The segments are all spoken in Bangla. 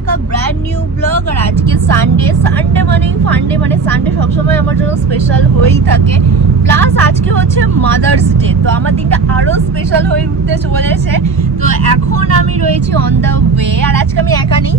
Back a brand new blog. আর আজকে সানডে মানেই ফান্ডে, মানে সানডে সবসময় আমার জন্য স্পেশাল হয়েই থাকে। প্লাস আজকে হচ্ছে মাদার্স ডে, তো আমার দিনটা আরো স্পেশাল হয়ে উঠতে চলেছে। তো এখন আমি রয়েছি অন দ্য ওয়ে, আর আজকে আমি একা নেই,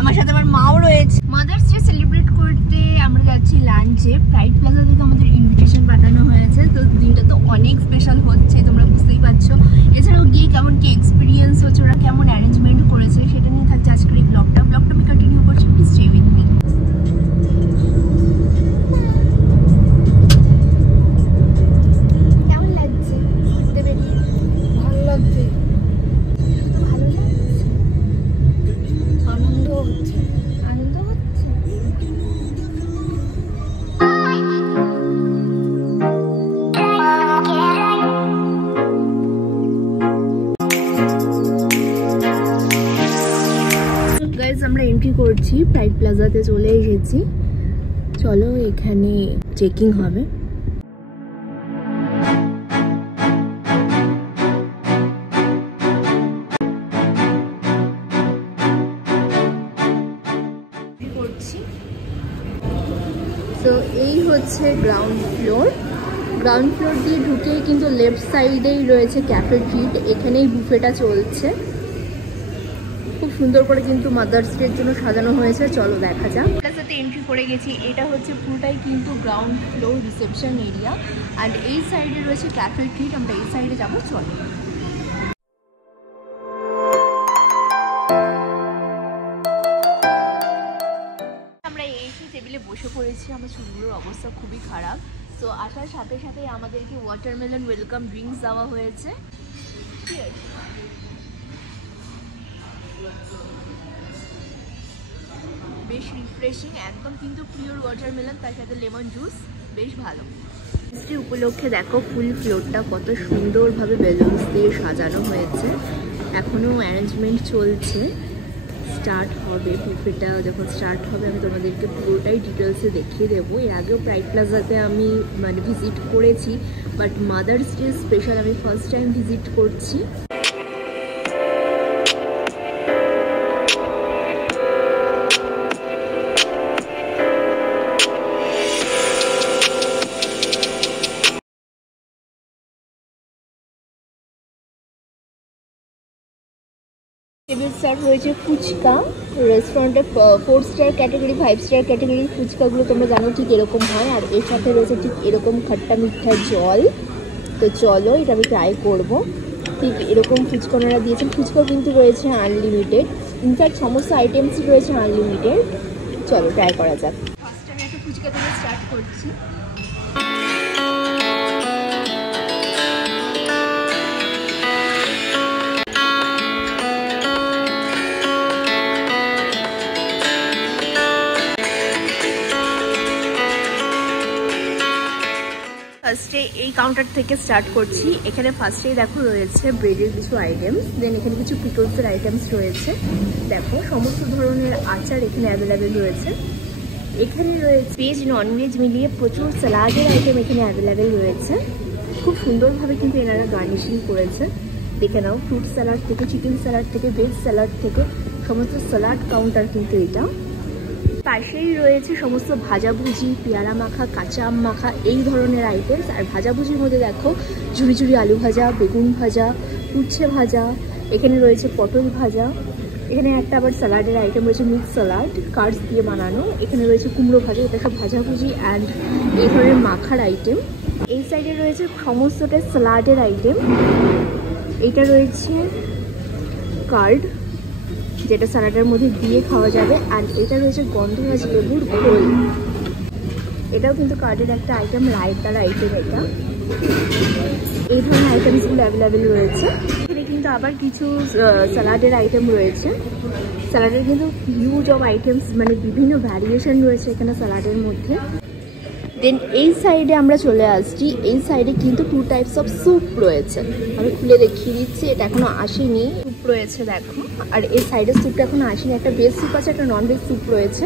আমার সাথে আমার মাও রয়েছে। মাদার্স ডে সেলিব্রেট করতে আমরা যাচ্ছি লাঞ্চে। প্রাইড প্লাজা থেকে আমাদের ইনভিটেশন পাঠানো হয়েছে, তো দিনটা তো অনেক স্পেশাল হচ্ছে, তোমরা বুঝতেই পারছো। এছাড়াও গিয়ে কেমন কি এক্সপিরিয়েন্স হচ্ছে, ওরা কেমন অ্যারেঞ্জমেন্ট করেছে, সেটা নিয়ে থাকছে আজকের এই ব্লগটা আমি কন্টিনিউ করছি। Please stay with me. কেমন লাগছে ঘুরতে বেরিয়ে? ভালো লাগছে, ভালো লাগছে, আনন্দ হচ্ছে। আমরা এন্ট্রি করছি, প্রাইড প্লাজাতে চলে এসেছি। চলো এখানে চেকিং হবে। তো এই হচ্ছে গ্রাউন্ড ফ্লোর দিয়ে ঢুকেই কিন্তু লেফট সাইডেই রয়েছে ক্যাফে ট্রিট, এখানেই বুফেটা চলছে। খুব সুন্দর করে কিন্তু মাদার্স ডের জন্য সাজানো হয়েছে, চলো দেখা যাক। তার সাথে এন্ট্রি করে গেছি, এটা হচ্ছে পুরোটাই কিন্তু ground floor reception area, and এই সাইডে রয়েছে ক্যাফে ট্রিট। আমরা এই সাইডে যাবো, চলো। আমরা এই টেবিলে বসে পড়েছি, আমার চুলগুলোর অবস্থা খুবই খারাপ। তো আসার সাথে সাথে আমাদেরকে ওয়াটারমেলন ওয়েলকাম ড্রিঙ্কস দেওয়া হয়েছে। বেশ রিফ্রেশিং, একদম কিন্তু পিওর ওয়াটারমেলন, তার সাথে লেমন জুস, বেশ ভালো। মিষ্টি উপলক্ষে দেখো ফুল ফ্লোরটা কত সুন্দরভাবে বেলুনস দিয়ে সাজানো হয়েছে। এখনও অ্যারেঞ্জমেন্ট চলছে, স্টার্ট হবে। বুফেটা যখন স্টার্ট হবে আমি তোমাদেরকে পুরোটাই ডিটেলসে দেখিয়ে দেবো। এর আগেও প্রাইড প্লাজাতে আমি ভিজিট করেছি, বাট মাদার্স ডে স্পেশাল আমি ফার্স্ট টাইম ভিজিট করছি। টেবিল সার্ভ হয়েছে ফুচকা। রেস্টুরেন্টে 4 স্টার ক্যাটাগরি, 5 স্টার ক্যাটাগরি ফুচকাগুলো তোমরা জানো ঠিক এরকম হয়, আর এর সাথে রয়েছে ঠিক এরকম খাট্টা মিঠা জল। তো চলো এটা আমি ট্রাই করবো। ঠিক এরকম ফুচকা ওনারা দিয়েছেন। ফুচকাও কিন্তু রয়েছে আনলিমিটেড, ইনফ্যাক্ট সমস্ত আইটেমসই রয়েছে আনলিমিটেড। চলো ট্রাই করা যাক। ফার্স্ট আমি একটা ফুচকা থেকে স্টার্ট করছি। ফার্স্টে এই কাউন্টার থেকে স্টার্ট করছি। এখানে ফার্স্টেই দেখো রয়েছে ব্রেডের কিছু আইটেমস, দেন এখানে কিছু পিকলসের আইটেমস রয়েছে। দেখো সমস্ত ধরনের আচার এখানে অ্যাভেলেবেল রয়েছে। এখানে রয়েছে ভেজ ননভেজ মিলিয়ে প্রচুর স্যালাডের আইটেম এখানে অ্যাভেলেবেল রয়েছে। খুব সুন্দরভাবে কিন্তু এনারা গার্নিশিং করেছে, দেখে নাও। ফ্রুট স্যালাড থেকে, চিকেন স্যালাড থেকে, ভেজ স্যালাড থেকে সমস্ত স্যালাড কাউন্টার কিন্তু এটা। পাশেই রয়েছে সমস্ত ভাজাভুজি, পেয়ারা মাখা, কাঁচা আম মাখা, এই ধরনের আইটেমস। আর ভাজাভুজির মধ্যে দেখো ঝুড়ি ঝুড়ি আলু ভাজা, বেগুন ভাজা, উচ্ছে ভাজা, এখানে রয়েছে পটল ভাজা। এখানে একটা আবার স্যালাডের আইটেম রয়েছে, মিক্স স্যালাড কার্ডস দিয়ে বানানো। এখানে রয়েছে কুমড়ো ভাজা, এটা সব ভাজাভুজি অ্যান্ড এই ধরনের মাখার আইটেম। এই সাইডে রয়েছে সমস্তটা স্যালাডের আইটেম। এইটা রয়েছে কার্ড, যেটা স্যালাডের মধ্যে দিয়ে খাওয়া যাবে। আর এটা রয়েছে গন্ধরাজ লেবুর খোল, এটাও কিন্তু কার্ডের একটা আইটেম, রায়তার আইটেম এটা। এই ধরনের আইটেমসগুলো অ্যাভেলেবেল রয়েছে। এখানে কিন্তু আবার কিছু স্যালাডের আইটেম রয়েছে। স্যালাডের কিন্তু হিউজ অফ আইটেমস, মানে বিভিন্ন ভ্যারিয়েশন রয়েছে এখানে স্যালাডের মধ্যে। দেন এই সাইডে আমরা চলে আসছি। এই সাইডে কিন্তু 2 টাইপস অফ স্যুপ রয়েছে, আমি খুলে দেখিয়ে দিচ্ছি। এটা এখনো আসেনি, স্যুপ রয়েছে দেখো। আর এই সাইডের স্যুপটা এখনো আসেনি, একটা ভেজ স্যুপ আছে, একটা নন ভেজ স্যুপ রয়েছে।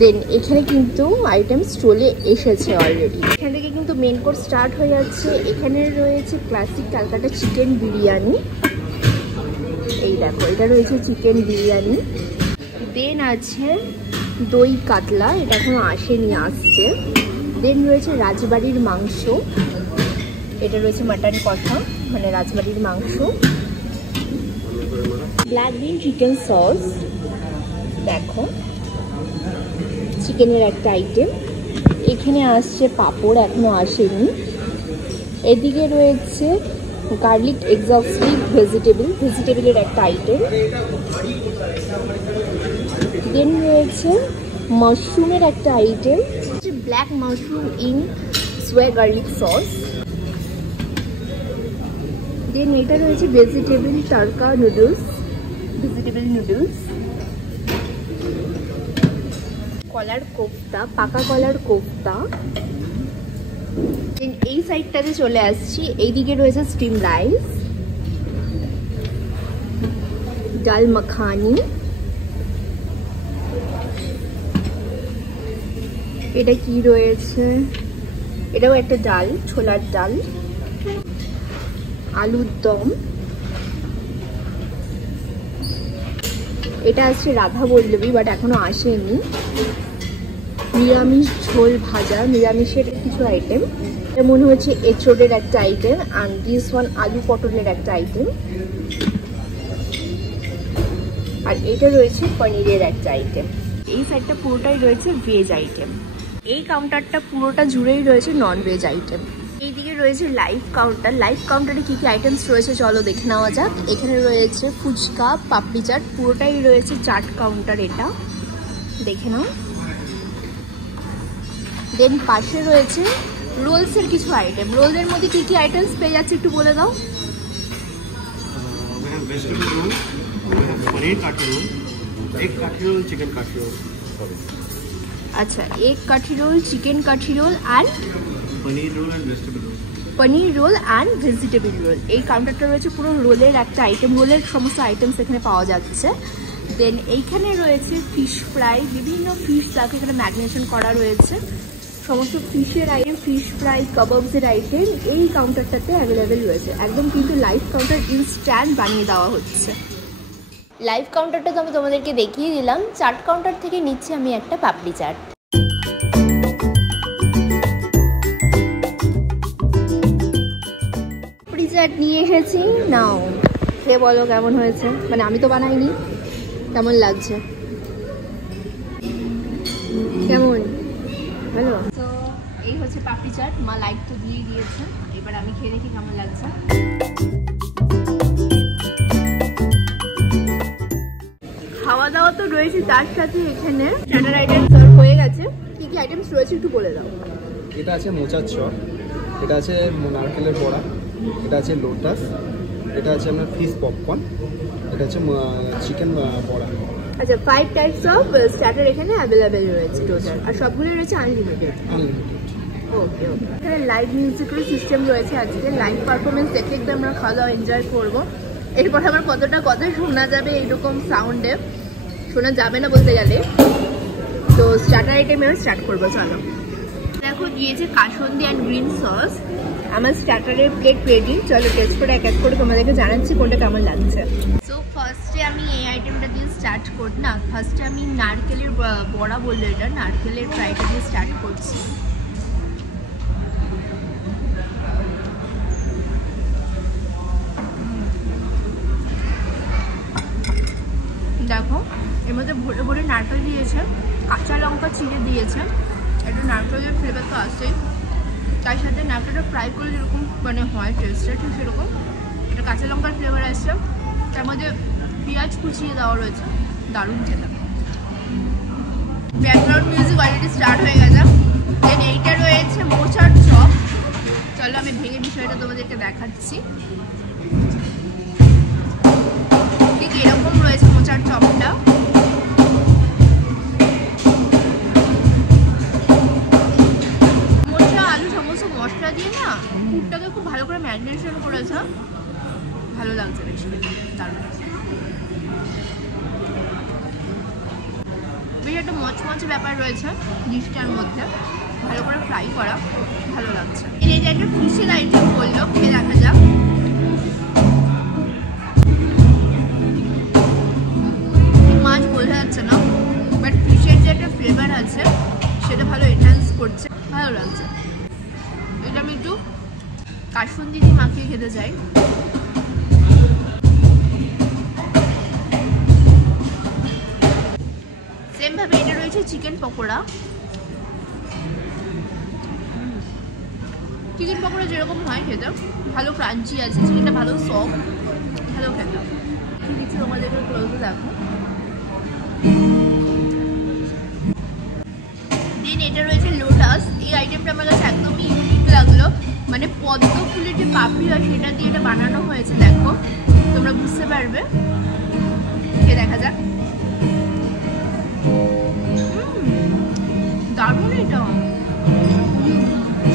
দেন এখানে কিন্তু আইটেমস চলে এসেছে অলরেডি। এখান থেকে কিন্তু মেন কোর্স স্টার্ট হয়ে যাচ্ছে। এখানে রয়েছে ক্লাসিক ক্যালকাটা চিকেন বিরিয়ানি, এই দেখো এটা রয়েছে চিকেন বিরিয়ানি। দেন আছে দই কাতলা, এটা এখনো আসেনি, আসছে। দেন রয়েছে রাজবাড়ির মাংস, এটা রয়েছে মাটন কষা মানে রাজবাড়ির মাংস। ব্ল্যাক বিন চিকেন সস, দেখো চিকেনের একটা আইটেম। এখানে আসছে পাঁপড়, এখনো আসেনি। এদিকে রয়েছে গার্লিক এক্সস্টিভ ভেজিটেবলের একটা আইটেম। দেন রয়েছে মাশরুমের একটা item, black mushroom in soya garlic sauce. Then এটা রয়েছে ভেজিটেবল টার্কা নুডলস, কলার কোফতা, পাকা কলার কোফতা। দেন এই সাইডটাতে চলে আসছি, এইদিকে রয়েছে স্টিম রাইস, ডাল মাখানি, এটা কি রয়েছে, এটাও একটা ডাল, ছোলার ডাল, আলুর দম, এটা আসছে রাধা বল্লভী বাট এখনো আসেনি। নিরামিষ ঝোল ভাজা, নিরামিষের কিছু আইটেম, এটা মনে হচ্ছে এঁচোড়ের একটা আইটেম, অ্যান্ড দিস ওয়ান আলু পটলের একটা আইটেম, আর এটা রয়েছে পনিরের একটা আইটেম। এই সাইডটা পুরোটাই রয়েছে ভেজ আইটেম, এই কাউন্টারটা পুরোটা জুড়েই রয়েছে নন ভেজ আইটেম। এইদিকে রয়েছে লাইভ কাউন্টার, লাইভ কাউন্টারে কি কি আইটেমস রয়েছে চলো দেখে নেওয়া যাক। এখানে রয়েছে ফুচকা, পাপড়ি চাট, পুরোটাই রয়েছে চাট কাউন্টার, এটা দেখে নাও। দেন পাশে রয়েছে রোলসের কিছু আইটেম, রোলের মধ্যে কি কি আইটেমস পেয়ে যাচ্ছে একটু বলে দাও। আচ্ছা, egg kathi roll, chicken kathi roll আর paneer roll and vegetable roll. এই কাউন্টারটা রয়েছে পুরো রোলের একটা আইটেম, রোলের সমস্ত আইটেমস এখানে পাওয়া যাচ্ছে। দেন এইখানে রয়েছে ফিশ ফ্রাই, বিভিন্ন ফিশ তাকে এখানে ম্যারিনেশন করা রয়েছে, সমস্ত ফিশের আইটেম, ফিশ ফ্রাই, কাবাবসের আইটেম এই কাউন্টারটাতে অ্যাভেলেবেল রয়েছে। একদম কিন্তু লাইভ কাউন্টার, ইনস্ট্যান্ট বানিয়ে দেওয়া হচ্ছে। লাইভ কাউন্টারটা তো আমি তোমাদেরকে দেখিয়ে দিলাম, চাট কাউন্টার থেকে নিচ্ছি আমি একটা পাপড়ি চাট। পাপড়ি চাট নিয়ে এসেছি, নাও খেয়ে বলো কেমন হয়েছে, মানে আমি তো বানাইনি, কেমন লাগছে, কেমন ভালো? তো এই হচ্ছে পাপড়ি চাট, মা লাইক তো দিয়ে দিয়েছে, এবার আমি খেয়ে দেখি কেমন লাগছে। খাওয়া দাওয়া তো রয়েছে, তার সাথে এখানে স্টার্টার আইটেম সার্ভ হয়ে গেছে। কি কি আইটেমস রয়েছে একটু বলে দাও। এটা আছে মোচার চপ, এটা আছে নারকেলের বড়া, এটা আছে লোটাস, এটা আছে আপনার ফিশ পপকর্ন, এটা আছে চিকেন বড়া। আচ্ছা, 5 টাইপস অফ স্টার্টার এখানে অ্যাভেলেবেল রয়েছে টোটাল, আর সবগুলো রয়েছে আনলিমিটেড। ওকে ওকে। এখানে লাইভ মিউজিক্যাল সিস্টেম রয়েছে, আজকে লাইভ পারফরমেন্স দেখে একদম আমরা খাওয়া দাওয়া এনজয় করবো। এরপর আমার কতটা কথা শোনা যাবে এইরকম সাউন্ডে, শোনা যাবে না বলতে গেলে। তো স্টার্টার আইটেমে আমি স্টার্ট করবো, চলো। দেখো দিয়েছে কাসুন্দি অ্যান্ড গ্রিন সস, আমার স্টার্টারের প্লেট রেডি, চলো টেস্ট করে এক এক করে তোমাদেরকে জানাচ্ছি কোনটা কেমন লাগছে। সো ফার্স্টে আমি এই আইটেমটা দিয়ে স্টার্ট করি না, ফার্স্টে আমি নারকেলের বড়া বললো, এটা নারকেলের ফ্রাইটা দিয়ে স্টার্ট করছি। দেখো এর মধ্যে ভরে ভরে নারকেল দিয়েছে, কাঁচা লঙ্কা চিড়ে দিয়েছে, একটু নারকেলের ফ্লেভার তো আসেই, তার সাথে নারকেলটা ফ্রাই করলে যেরকম মানে হয় টেস্টটা ঠিক সেরকম, এটা কাঁচা লঙ্কার ফ্লেভার আসছে, তার মধ্যে পেঁয়াজ কুচিয়ে দেওয়া রয়েছে, দারুণ খেতে। ব্যাকগ্রাউন্ড মিউজিক অলরেডি স্টার্ট হয়ে গেছে। দেন এইটা রয়েছে মোচার চপ, চলো আমি ভেঙে বিষয়টা তোমাদেরকে দেখাচ্ছি। ঠিক এরকম রয়েছে মোচার চপটা, মোচা আলু সমস্ত মশলা দিয়ে না পুরটাকে খুব ভালো করে ম্যারিনেশন করেছে, ভালো লাগছে বেশ, দারুণ। বেশ একটা মচমচে ব্যাপার রয়েছে ডিশটার মধ্যে, ভালো করে ফ্রাই করা, ভালো লাগছে। এই যে একটা ফিশের আইটেম বললো, খেয়ে দেখা যাক। মাছ বোঝা যাচ্ছে না, ভালো লাগছে। এটা আমি একটু কাসুন্দি দিয়ে মাখিয়ে খেতে চাই। সেম ভাবে এটা রয়েছে চিকেন পকোড়া। চিকেন পকোড়া যেরকম হয় খেতে, ভালো ক্রাঞ্চি আছে, চিকেনটা ভালো সফট, ভালো খেতে। তোমাদের ক্লোজে দেখো। দেন এটা রয়েছে লোটাস। এই আইটেমটা আমার কাছে একদমই ইউনিক লাগলো, মানে পদ্ম ফুলের যে পাপড়ি হয় সেটা দিয়ে এটা বানানো হয়েছে। দেখো তোমরা বুঝতে পারবে, খেয়ে দেখা যাক। দারুণ এটা,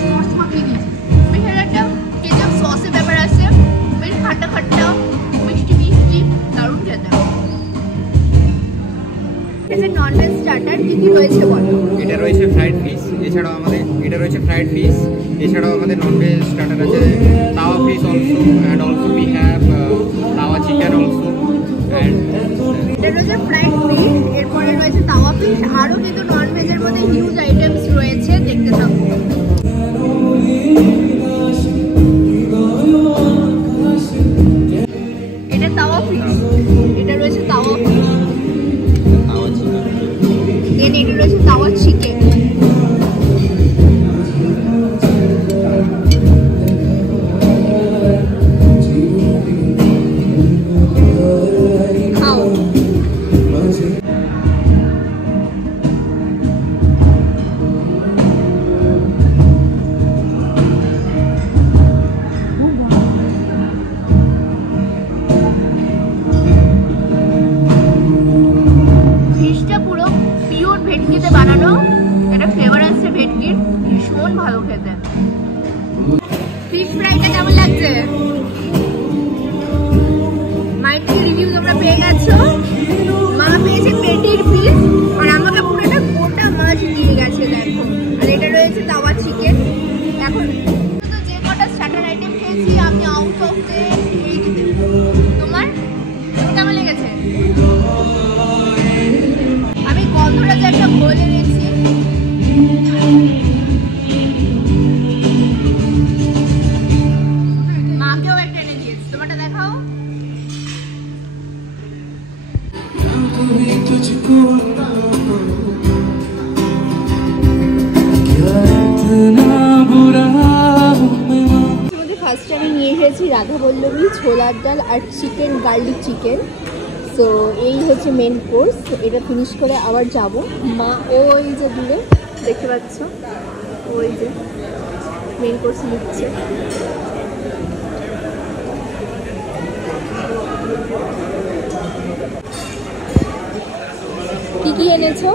সস মাখিয়ে দিয়েছে। বেশ একটা কেচাপ সসের ব্যাপার আছে, বেশ খাট্টা খাট্টা, মিষ্টি মিষ্টি, দারুণ খেতে। এটা ননভেজ স্টার্টার কি কি রয়েছে বলো? এটা রয়েছে ফ্রাইড ফিশ, এছাড়াও আমাদের এটা রয়েছে ফ্রাইড ফিশ, এছাড়াও আমাদের ননভেজ স্টার্টার আছে তাওয়া fish also, and also we have তাওয়া চিকেন অলসো। এটা রয়েছে ফ্রাইড ফিশ, এরপরে রয়েছে তাওয়া ফিশ, আরও কিন্তু ননভেজের মধ্যে হিউজ আইটেমস রয়েছে, দেখতে থাকো। এটা তাওয়া ফিশ, এটা রয়েছে তাওয়া ফিশ, দেন এটা রয়েছে তাওয়া চিকেন, ভেটকিতে বানানো। এটা ফ্লেভার আছে ভেটকির, ভীষণ ভালো খেতে। ফিশ ফ্রাইটা কেমন লাগছে? মায়ের থেকে রিভিউ তোমরা পেয়ে গেছো। মা পেয়েছে পেটির পিস, আর আমাকে পুরো একটা গোটা মাছ দিয়ে গেছে দেখো। আর এটা রয়েছে তাওয়া চিকেন। এখন তো যে কটা স্টার্টার আইটেম খেয়েছি আমি আউট অফ দ্য 8 দেব। তোমার কেমন লেগেছে? আমি গন্ধটা যে একটা বলে গেছি, মাকেও একটা এনে দিয়েছি। তোমারটা দেখাও। ফার্স্টে আমি নিয়ে এসেছি রাধা বল্লভী ছোলার ডাল আর চিকেন, গার্লিক চিকেন। তো এই হচ্ছে মেন কোর্স। এটা ফিনিশ করে আবার যাব। মা ওই যে দূরে দেখতে পাচ্ছ, ওই যে মেন কোর্স নিচ্ছে। কি কি এনেছো?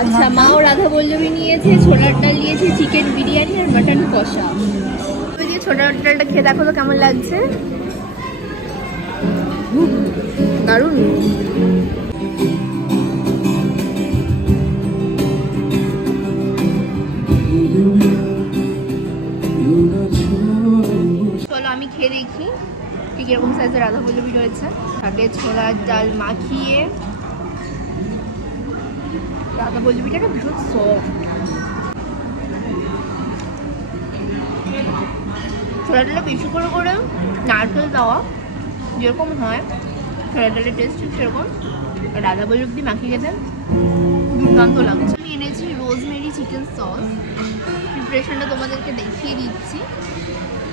আচ্ছা, মাও রাধা বল্লভী নিয়েছে, ছোলার ডাল নিয়েছে, চিকেন বিরিয়ানি আর মাটন কষা। ওই যে ছোলার ডালটা খেয়ে দেখো তো কেমন লাগছে। দারুণ। চলো আমি খেয়ে দেখি ঠিক এরকম সাইজের রাধা বল্লভী রয়েছে। তাকে ছোলার ডাল মাখিয়ে, রাধা বল্লভীটা একটা ভীষণ সফট। ছোলার ডালটা বেশি করে নারকেল দেওয়া, যেরকম হয় ছোলার ডালের টেস্ট ঠিক সেরকম। রাধা বল্লভী দিয়ে মাখিয়ে খেতে দুর্দান্ত লাগছে। আমি এনেছি রোজমেরি চিকেন সস। প্রিপারেশনটা তোমাদেরকে দেখিয়ে দিচ্ছি।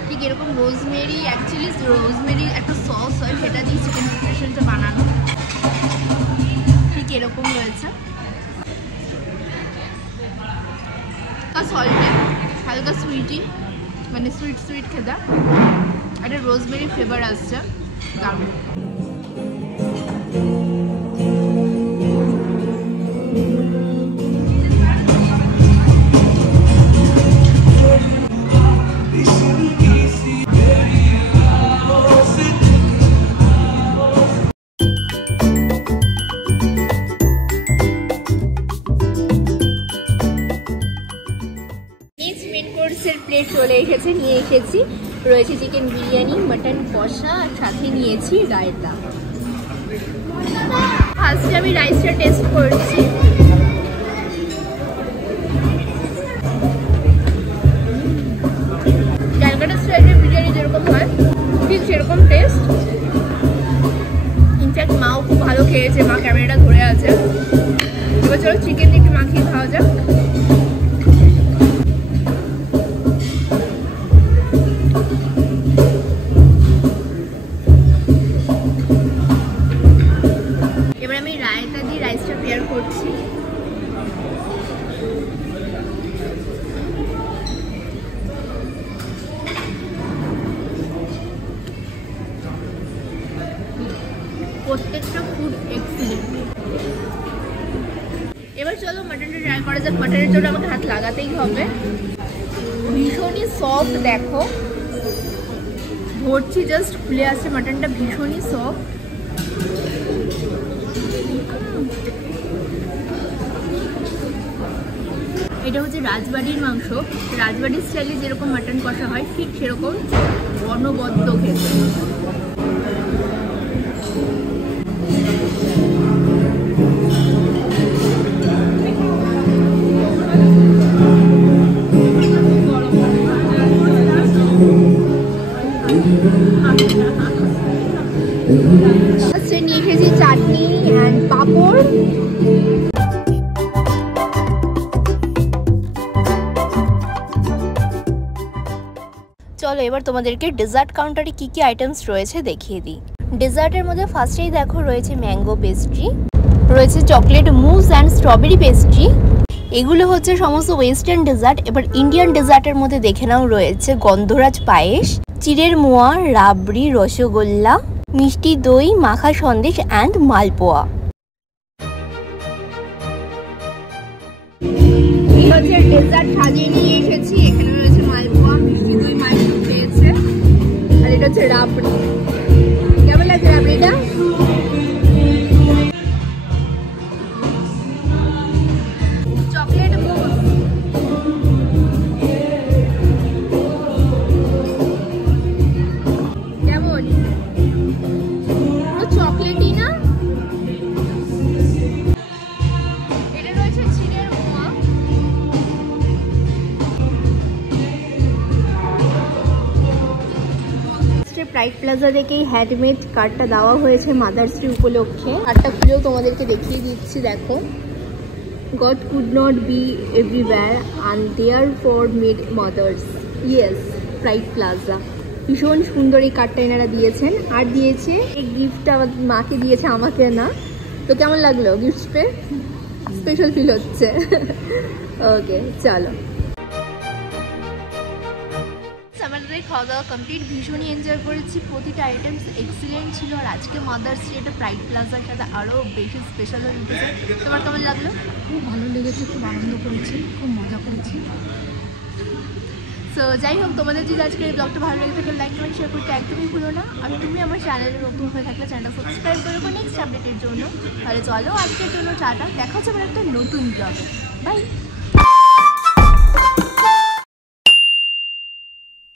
ঠিক এরকম রোজমেরি, অ্যাকচুয়ালি রোজমেরি একটা সস হয়, সেটা দিয়ে চিকেন প্রিপারেশনটা বানানো। ঠিক এরকম রয়েছে, সল্টে হালকা সুইটি, মানে সুইট সুইট খেতে। একটা রোজমেরি ফ্লেভার আসছে, দারুণ। প্লেট চলে এসেছে, নিয়ে এসেছি রয়েছে চিকেন বিরিয়ানি, মাটন কষা, আর সাথে নিয়েছি রায়তা। ফার্স্টে আমি রাইসটা টেস্ট করছি। সেরকম টেস্ট। ইনফ্যাক্ট মাও খুব ভালো খেয়েছে, মা ক্যামেরাটা ধরে আছে। এবার চলো চিকেন দিয়ে একটু মাখিয়ে খাওয়া যাক। এবার আমি রায়তা দিয়ে রাইসটা পেয়ার করছি। প্রত্যেকটা ফুড এক্সিলেন্ট। এবার চলো মাটনটা ট্রাই করা যাক। মাটনের জন্য আমাকে হাত লাগাতেই হবে। ভীষণই সফট, দেখো ধরছি জাস্ট খুলে আসছে। মাটনটা ভীষণই সফট। এটা হচ্ছে রাজবাড়ির মাংস। রাজবাড়ির স্টাইলে যেরকম মাটন কষা হয় ঠিক সেরকম অনবদ্য খেতে। নিয়ে এসেছি চাটনি অ্যান্ড পাঁপড়। চলো এবার তোমাদেরকে ডেজার্ট কাউন্টারে কি কি আইটেমস রয়েছে দেখিয়ে দিই। ডেজার্টের মধ্যে ফার্স্টেই দেখো রয়েছে ম্যাঙ্গো পেস্ট্রি, রয়েছে চকলেট মুস অ্যান্ড স্ট্রবেরি পেস্ট্রি। এগুলো হচ্ছে সমস্ত ওয়েস্টার্ন ডেজার্ট। এবার ইন্ডিয়ান ডেজার্টের মধ্যে দেখে নাও রয়েছে গন্ধরাজ পায়েস, চিড়ের মোয়া, রাবড়ি, রসগোল্লা, মিষ্টি দই, মাখা সন্দেশ অ্যান্ড মালপোয়া। এই হচ্ছে ডেজার্ট সাজিয়ে নিয়ে এসেছি। এখানে রয়েছে মালপোয়া, মিষ্টি দই, মালপোয়া পেয়েছে, আর এটা হচ্ছে রাবড়ি। কেমন লাগছে রাবড়িটা? চকলেট মুস, কেমন? পুরো চকলেটই না? এটা রয়েছে চিড়ের মোয়া, প্রাইড প্লাজা থেকেই হ্যান্ডমেড কার্ডটা দেওয়া হয়েছে মাদার্স ডে উপলক্ষে। কার্ডটা খুলেও তোমাদেরকে দেখিয়ে দিচ্ছি, দেখো। God could not be everywhere and therefore made mothers. Yes, pride plaza. ভীষণ সুন্দর এই কার্ডটা এনারা দিয়েছেন। আর দিয়েছে এই গিফটটা মাকে দিয়েছে, আমাকে না। তো কেমন লাগলো গিফট পেয়ে? স্পেশাল ফিল হচ্ছে। ওকে চলো। আমাদের খাওয়া দাওয়া কমপ্লিট, ভীষণই এনজয় করেছি। প্রতিটা আইটেমস এক্সিলেন্ট ছিল। আর আজকে মাদার্স ডে এটা প্রাইড প্লাজার সাথে আরও বেশি স্পেশাল হয়ে উঠেছে। তোমার কেমন লাগলো? খুব ভালো লেগেছে, খুব আনন্দ করেছি, খুব মজা করেছি। সো যাই হোক, তোমাদের যদি আজকে এই ব্লগটা ভালো লেগে থাকে লাইক কমেন্ট শেয়ার করতে একদমই ভুলো না। আর তুমি আমার চ্যানেলে নতুন হয়ে থাকলে চ্যানেলটা সাবস্ক্রাইব করে রাখো নেক্সট আপডেটের জন্য। তাহলে চলো আজকের জন্য টাটা, দেখা হচ্ছে আমার একটা নতুন ব্লগে। বাই।